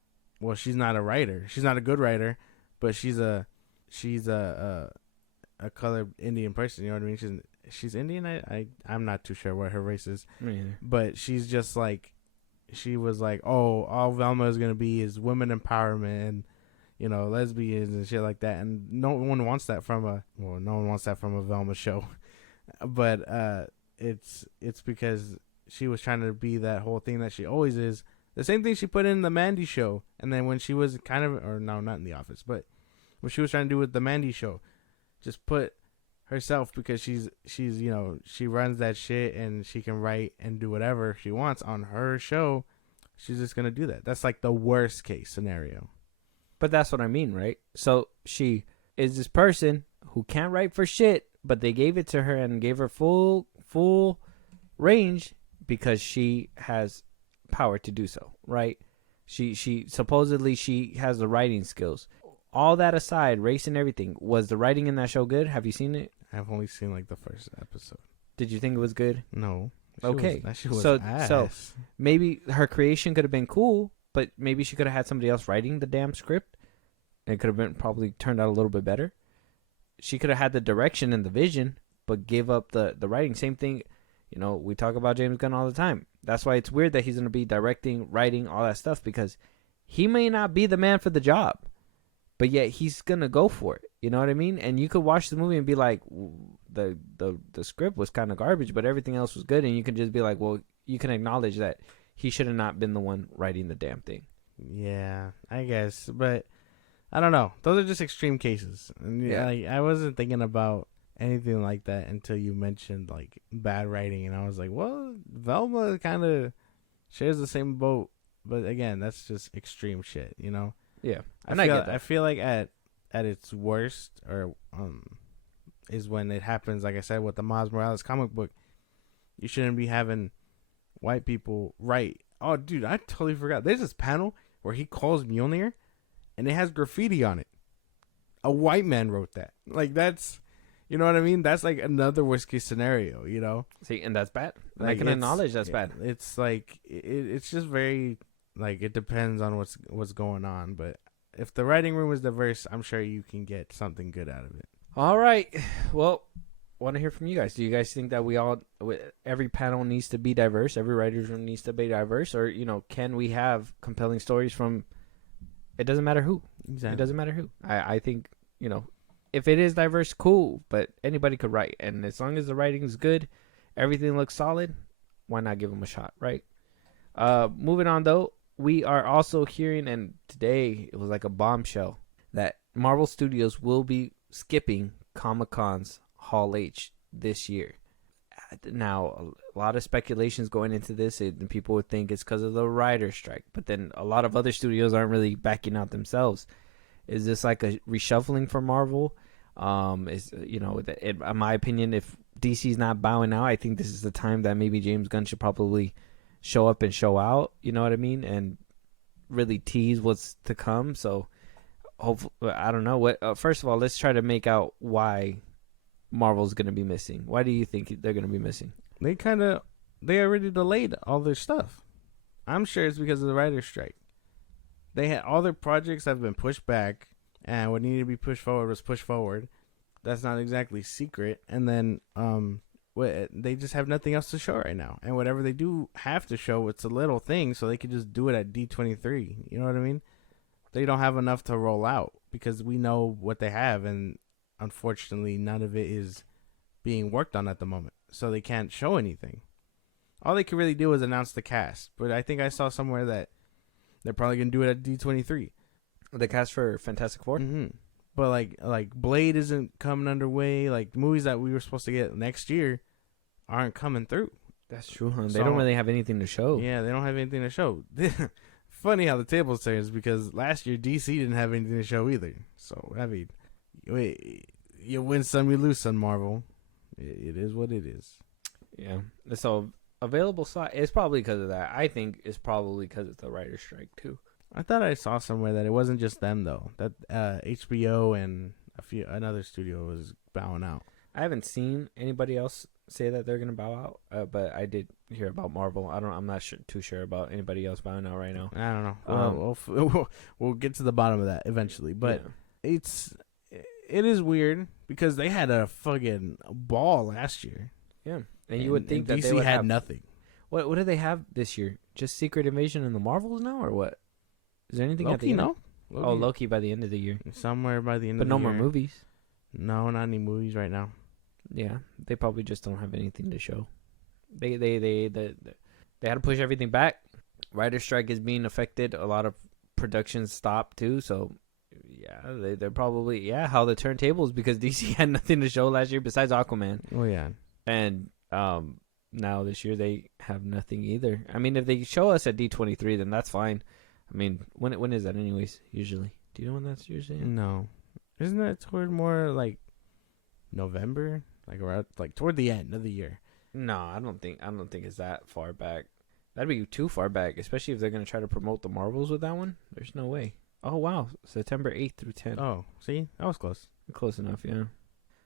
she's not a writer, she's not a good writer, but she's she's a colored Indian person. You know what I mean? She's Indian. I'm not too sure what her race is. Me either. But she's just like, she was like, oh, all Velma is gonna be is women empowerment and, you know, lesbians and shit like that. And no one wants that from a Velma show. But it's because she was trying to be that whole thing that she always is. The same thing she put in the Mandy show. And then when she was kind of, or no, not in The Office, but what she was trying to do with the Mandy show, just put herself, because she's you know, she runs that shit and she can write and do whatever she wants on her show. She's just gonna do that. That's like the worst case scenario. But that's what I mean, right? So she is this person who can't write for shit, but they gave it to her and gave her full range because she has power to do so, right? She supposedly she has the writing skills. All that aside, race and everything, was the writing in that show good? Have you seen it? I've only seen like the first episode. Did you think it was good? No. Okay. That shit was so ass. maybe her creation could have been cool, but maybe she could have had somebody else writing the damn script. And it could have been probably turned out a little bit better. She could have had the direction and the vision, but gave up the writing. Same thing, you know, we talk about James Gunn all the time. That's why it's weird that he's going to be directing, writing, all that stuff, because he may not be the man for the job, but yet he's going to go for it. You know what I mean? And you could watch the movie and be like, the script was kind of garbage, but everything else was good. And you can just be like, well, you can acknowledge that he should have not been the one writing the damn thing. Yeah, I guess. But I don't know. Those are just extreme cases. And Yeah. I wasn't thinking about anything like that until you mentioned like bad writing. And I was like, well, Velma kind of shares the same boat. But again, that's just extreme shit, you know? Yeah. I get that. I feel like at its worst, or is when it happens, like I said, with the Miles Morales comic book. You shouldn't be having white people write. Oh, dude, I totally forgot. There's this panel where he calls Mjolnir, and it has graffiti on it. A white man wrote that. Like, that's, you know what I mean? That's like another worst case scenario, you know? See, and that's bad. Like, I can acknowledge that's bad. It's like, it's just very, like, it depends on what's going on. But if the writing room is diverse, I'm sure you can get something good out of it. All right. Well, want to hear from you guys. Do you guys think that every panel needs to be diverse? Every writer's room needs to be diverse? Or, you know, can we have compelling stories from, it doesn't matter who. Exactly. It doesn't matter who. I think, you know, if it is diverse, cool. But anybody could write. And as long as the writing is good, everything looks solid, why not give them a shot, right? Moving on, though, we are also hearing, and today it was like a bombshell, that Marvel Studios will be skipping Comic-Con's Hall H this year. Now, a lot of speculations going into this, and people would think it's because of the writer's strike, but then a lot of other studios aren't really backing out themselves. Is this like a reshuffling for Marvel? In my opinion, if DC's not bowing out, I think this is the time that maybe James Gunn should probably show up and show out. You know what I mean? And really tease what's to come. So, hopefully, I don't know what. First of all, let's try to make out why Marvel's going to be missing. Why do you think they're going to be missing? They already delayed all their stuff. I'm sure it's because of the writer's strike. They had all their projects have been pushed back, and what needed to be pushed forward was pushed forward. That's not exactly secret. And then they just have nothing else to show right now. And whatever they do have to show, it's a little thing, so they could just do it at D23. You know what I mean? They don't have enough to roll out because we know what they have, and unfortunately, none of it is being worked on at the moment. So they can't show anything. All they could really do is announce the cast. But I think I saw somewhere that they're probably going to do it at D23. The cast for Fantastic Four? Mm-hmm. But like Blade isn't coming underway. Like, the movies that we were supposed to get next year aren't coming through. That's true, huh? They don't really have anything to show. Yeah, they don't have anything to show. Funny how the tables turns, because last year DC didn't have anything to show either. So, I mean, you win some, you lose some, Marvel. It is what it is. Yeah. So, available slot, it's probably because of that. I think it's probably because it's the writer's strike, too. I thought I saw somewhere that it wasn't just them, though. That HBO and another studio was bowing out. I haven't seen anybody else say that they're gonna bow out, but I did hear about Marvel. I'm not too sure about anybody else bowing out right now. I don't know. We'll get to the bottom of that eventually, but yeah. it is weird because they had a fucking ball last year. Yeah, and you would think that DC they would had have nothing. What do they have this year? Just Secret Invasion and the Marvels now, or what? Is there anything at the Loki, end? no? Oh, Loki by the end of the year. Somewhere by the end But of the no year. more movies. No, not any movies right now. Yeah, they probably just don't have anything to show. They had to push everything back. Writer's strike is being affected. A lot of productions stopped too. So yeah, they're probably how the turntables because DC had nothing to show last year besides Aquaman. Oh yeah, and now this year they have nothing either. I mean, if they show us at D23, then that's fine. I mean, when is that anyways? Usually, do you know when that's usually? No, isn't that toward more like November, like around like toward the end of the year? No, I don't think it's that far back. That'd be too far back, especially if they're gonna try to promote the Marvels with that one. There's no way. Oh wow, September 8th through 10th. Oh, see, that was close. Close enough, yeah.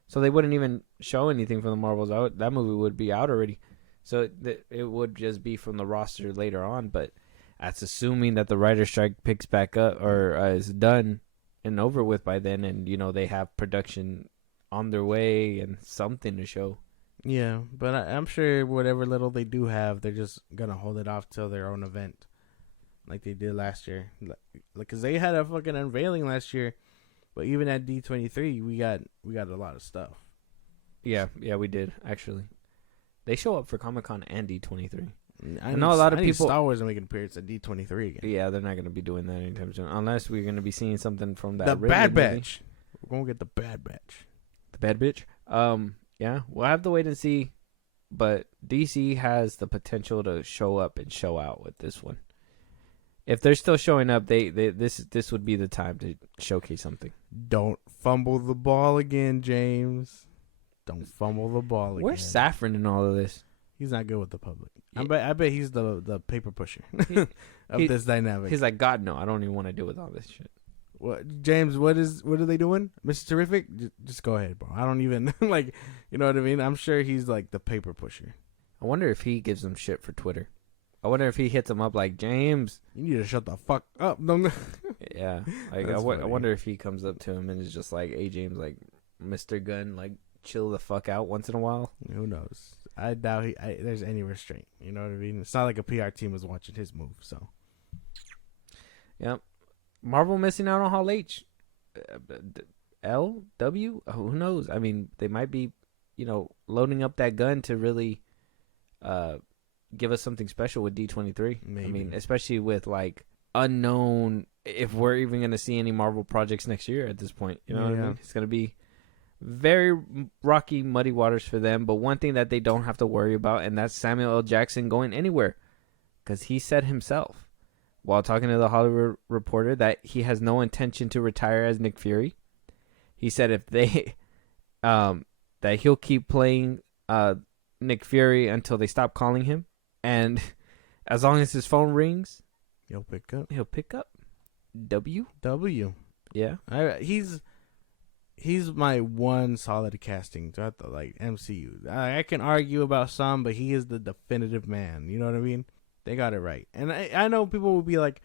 So they wouldn't even show anything from the Marvels. That movie would be out already. So it would just be from the roster later on. But that's assuming that the writer's strike picks back up or is done and over with by then, and they have production on their way and something to show. Yeah, but I'm sure whatever little they do have, they're just gonna hold it off till their own event, like they did last year. Like, cause they had a fucking unveiling last year, but even at D23, we got a lot of stuff. Yeah, we did actually. They show up for Comic-Con and D23. I know a lot of people. Star Wars are making an appearance at D23 again. Yeah, they're not gonna be doing that anytime soon, unless we're gonna be seeing something from that. The Ridley Bad movie. Batch. We're gonna get the Bad Batch. The Bad Bitch. Yeah, we'll have to wait and see. But DC has the potential to show up and show out with this one. If they're still showing up, this would be the time to showcase something. Don't fumble the ball again, James. Don't fumble the ball again. Where's Saffron in all of this? He's not good with the public. Yeah. I bet he's the paper pusher of this dynamic. He's like, God, no, I don't even want to deal with all this shit. What, James? What are they doing, Mr. Terrific? Just go ahead, bro. I don't even like, you know what I mean. I'm sure he's like the paper pusher. I wonder if he gives them shit for Twitter. I wonder if he hits them up like, James, you need to shut the fuck up. Yeah, like I wonder if he comes up to him and is just like, hey James, like Mr. Gunn, like chill the fuck out once in a while. Who knows? I doubt there's any restraint. You know what I mean? It's not like a PR team was watching his move. So, yep. Marvel missing out on Hall H. LW? Who knows? I mean, they might be, loading up that gun to really give us something special with D23. Maybe. I mean, especially with, like, unknown, if we're even going to see any Marvel projects next year at this point. You know what I mean? It's going to be very rocky, muddy waters for them. But one thing that they don't have to worry about, and that's Samuel L. Jackson going anywhere. Because he said himself, while talking to the Hollywood Reporter, that he has no intention to retire as Nick Fury. He said if they, that he'll keep playing Nick Fury until they stop calling him, and as long as his phone rings, he'll pick up. He'll pick up. W. Yeah. He's my one solid casting throughout the MCU. I can argue about some, but he is the definitive man. You know what I mean? They got it right, and I know people will be like,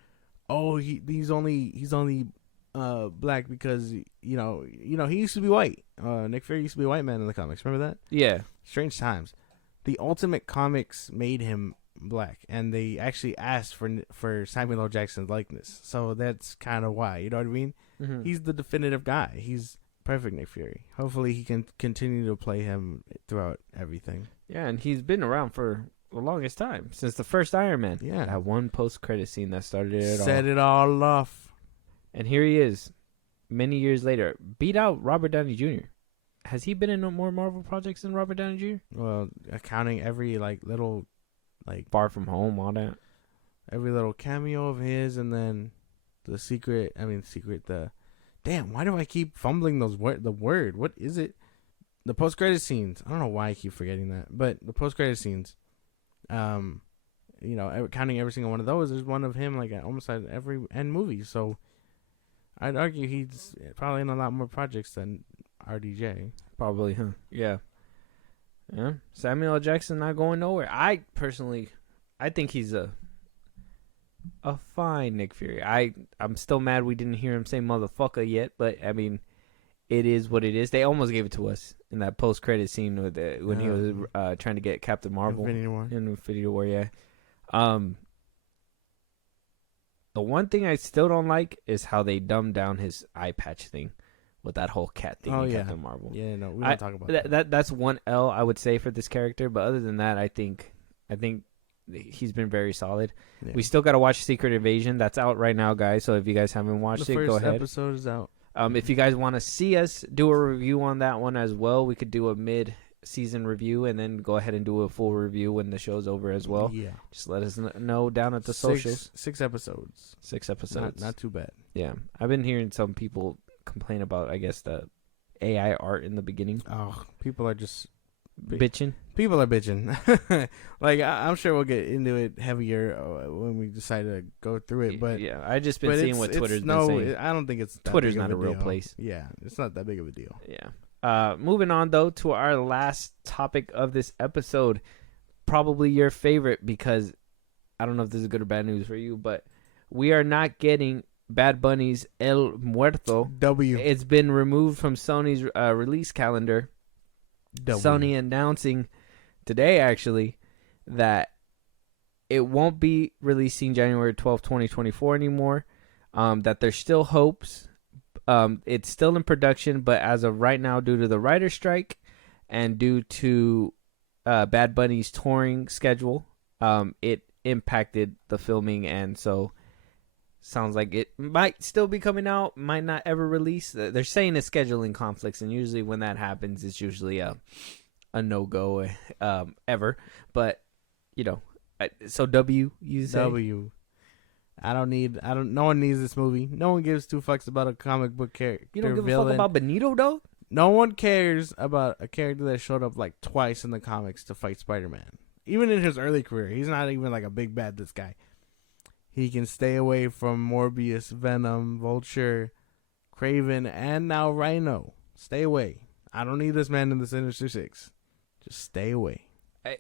"Oh, he's only black because he used to be white. Nick Fury used to be a white man in the comics. Remember that? Yeah. Strange times. The Ultimate Comics made him black, and they actually asked for Samuel L. Jackson's likeness. So that's kind of why. You know what I mean? Mm-hmm. He's the definitive guy. He's perfect Nick Fury. Hopefully, he can continue to play him throughout everything. Yeah, and he's been around for the longest time, since the first Iron Man. Yeah. That one post-credit scene that started it all. Set it all off. And here he is, many years later, beat out Robert Downey Jr. Has he been in more Marvel projects than Robert Downey Jr.? Well, accounting every little Far From Home, all that. Every little cameo of his, and then damn, why do I keep fumbling the word? What is it? The post-credit scenes. I don't know why I keep forgetting that, but the post-credit scenes, counting every single one of those, there's one of him almost at every end movie. So I'd argue he's probably in a lot more projects than RDJ. Probably, huh? Yeah. Yeah. Samuel L. Jackson not going nowhere. I think he's a fine Nick Fury. I'm still mad we didn't hear him say motherfucker yet, but I mean, it is what it is. They almost gave it to us in that post-credit scene with when he was trying to get Captain Marvel in Infinity War. Yeah. The one thing I still don't like is how they dumbed down his eye patch thing with that whole cat thing in Captain Marvel. Yeah, no, we don't talk about that. That's one L I would say for this character, but other than that, I think he's been very solid. Yeah. We still got to watch Secret Invasion. That's out right now, guys. So if you guys haven't watched it, go ahead. The first episode is out. If you guys want to see us do a review on that one as well, we could do a mid-season review and then go ahead and do a full review when the show's over as well. Yeah. Just let us know down at the socials. 6 episodes. 6 episodes. Not too bad. Yeah. I've been hearing some people complain about, I guess, the AI art in the beginning. Oh, people are just bitching. People are bitching. Like, I'm sure we'll get into it heavier when we decide to go through it. But yeah, I just been seeing what Twitter's been saying. I don't think it's that Twitter's big of not a real place. Yeah, it's not that big of a deal. Yeah. Moving on though to our last topic of this episode, probably your favorite, because I don't know if this is good or bad news for you, but we are not getting Bad Bunny's El Muerto. It's been removed from Sony's release calendar. Sony announcing today, actually, that it won't be releasing January 12th, 2024 anymore. That there's still hopes. It's still in production, but as of right now, due to the writer's strike and due to Bad Bunny's touring schedule, it impacted the filming, and so sounds like it might still be coming out, might not ever release. They're saying it's scheduling conflicts, and usually when that happens, it's usually a no-go ever. But, you know, so W, you say? W. No one needs this movie. No one gives two fucks about a comic book character. You don't give a fuck about Benito, though? No one cares about a character that showed up like twice in the comics to fight Spider-Man. Even in his early career, he's not even like a big bad, this guy. He can stay away from Morbius, Venom, Vulture, Kraven, and now Rhino. Stay away. I don't need this man in the Sinister Six. Just stay away.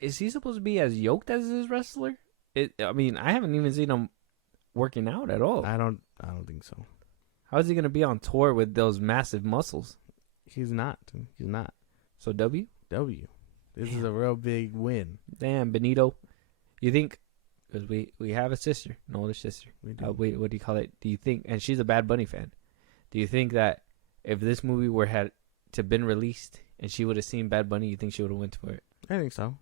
Is he supposed to be as yoked as his wrestler? I mean, I haven't even seen him working out at all. I don't think so. How is he going to be on tour with those massive muscles? He's not. So W? W. This is a real big win. Damn, Benito. You think... Because we have a sister, an older sister. We do. What do you call it? Do you think, and she's a Bad Bunny fan, do you think that if this movie had to been released and she would have seen Bad Bunny, you think she would have went for it? I think so.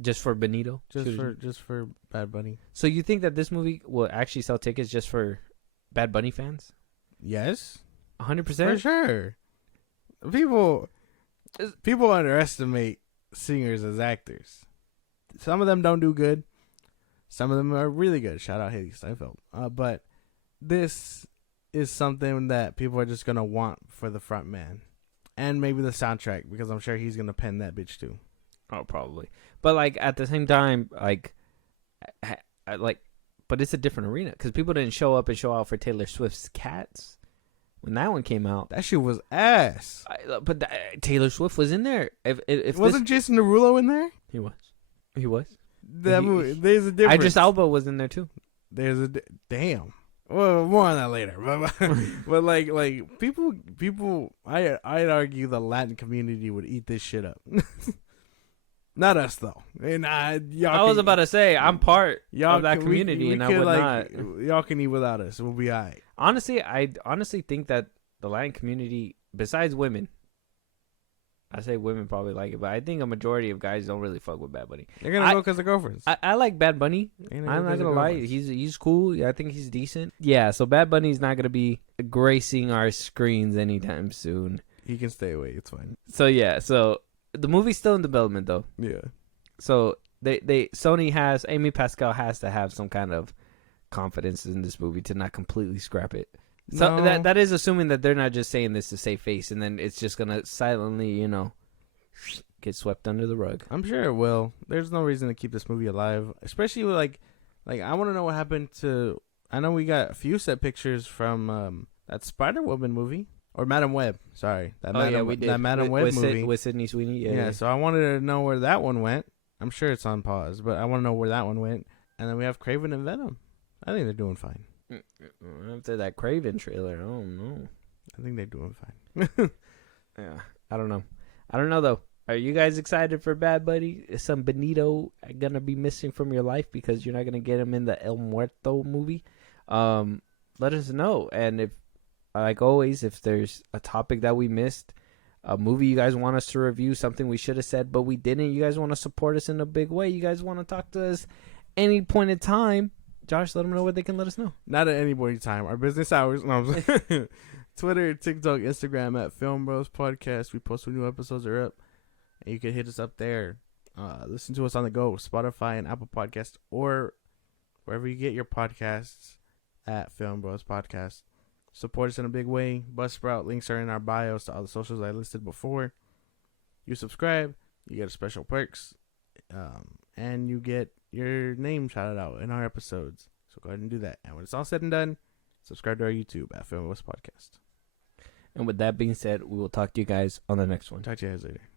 Just for Benito? Just for Bad Bunny. So you think that this movie will actually sell tickets just for Bad Bunny fans? Yes. 100%? For sure. People underestimate singers as actors. Some of them don't do good. Some of them are really good. Shout out Haley Steinfeld. But this is something that people are just going to want for the front man. And maybe the soundtrack, because I'm sure he's going to pen that bitch too. Oh, probably. But, like, at the same time, but it's a different arena. Because people didn't show up and show out for Taylor Swift's Cats when that one came out. That shit was ass. But Taylor Swift was in there. If Wasn't Jason Derulo in there? He was. That movie, there's a difference. Idris Elba was in there too. Damn. Well, more on that later. But like people, I'd argue the Latin community would eat this shit up. Not us though. And I was about to say I'm part of that community, and I would not. Y'all can eat without us. We'll be alright. Honestly, I think that the Latin community, besides women. I say women probably like it, but I think a majority of guys don't really fuck with Bad Bunny. They're gonna go because of girlfriends. I like Bad Bunny. I'm not gonna lie, he's cool. I think he's decent. Yeah, so Bad Bunny's not gonna be gracing our screens anytime soon. He can stay away. It's fine. So yeah, so the movie's still in development though. Yeah. So Amy Pascal has to have some kind of confidence in this movie to not completely scrap it. So no. that is assuming that they're not just saying this to save face, and then it's just gonna silently, get swept under the rug. I'm sure it will. There's no reason to keep this movie alive, especially with like I want to know what happened to. I know we got a few set pictures from that Spider-Woman movie or Madam Web. Sorry, we did. That Madam Web movie with Sydney Sweeney. Yeah. So I wanted to know where that one went. I'm sure it's on pause, but I want to know where that one went. And then we have Kraven and Venom. I think they're doing fine. After that Kraven trailer, I don't know. I think they're doing fine. Yeah, I don't know though. Are you guys excited for Bad Buddy? Is some Benito gonna be missing from your life because you're not gonna get him in the El Muerto movie? Let us know. And if, like always, if there's a topic that we missed, a movie you guys want us to review, something we should have said but we didn't, you guys want to support us in a big way, you guys want to talk to us any point in time, Josh, let them know where they can let us know. Not at any point in time. Our business hours. No, Twitter, TikTok, Instagram at FilmBros Podcast. We post when new episodes are up. And you can hit us up there. Listen to us on the go, Spotify and Apple Podcasts, or wherever you get your podcasts at FilmBros Podcast. Support us in a big way. Buzzsprout links are in our bios to all the socials I listed before. You subscribe, you get special perks, and you get your name shouted out in our episodes. So go ahead and do that. And when it's all said and done, subscribe to our YouTube at FilmBros Podcast. And with that being said, we will talk to you guys on the next one. Talk to you guys later.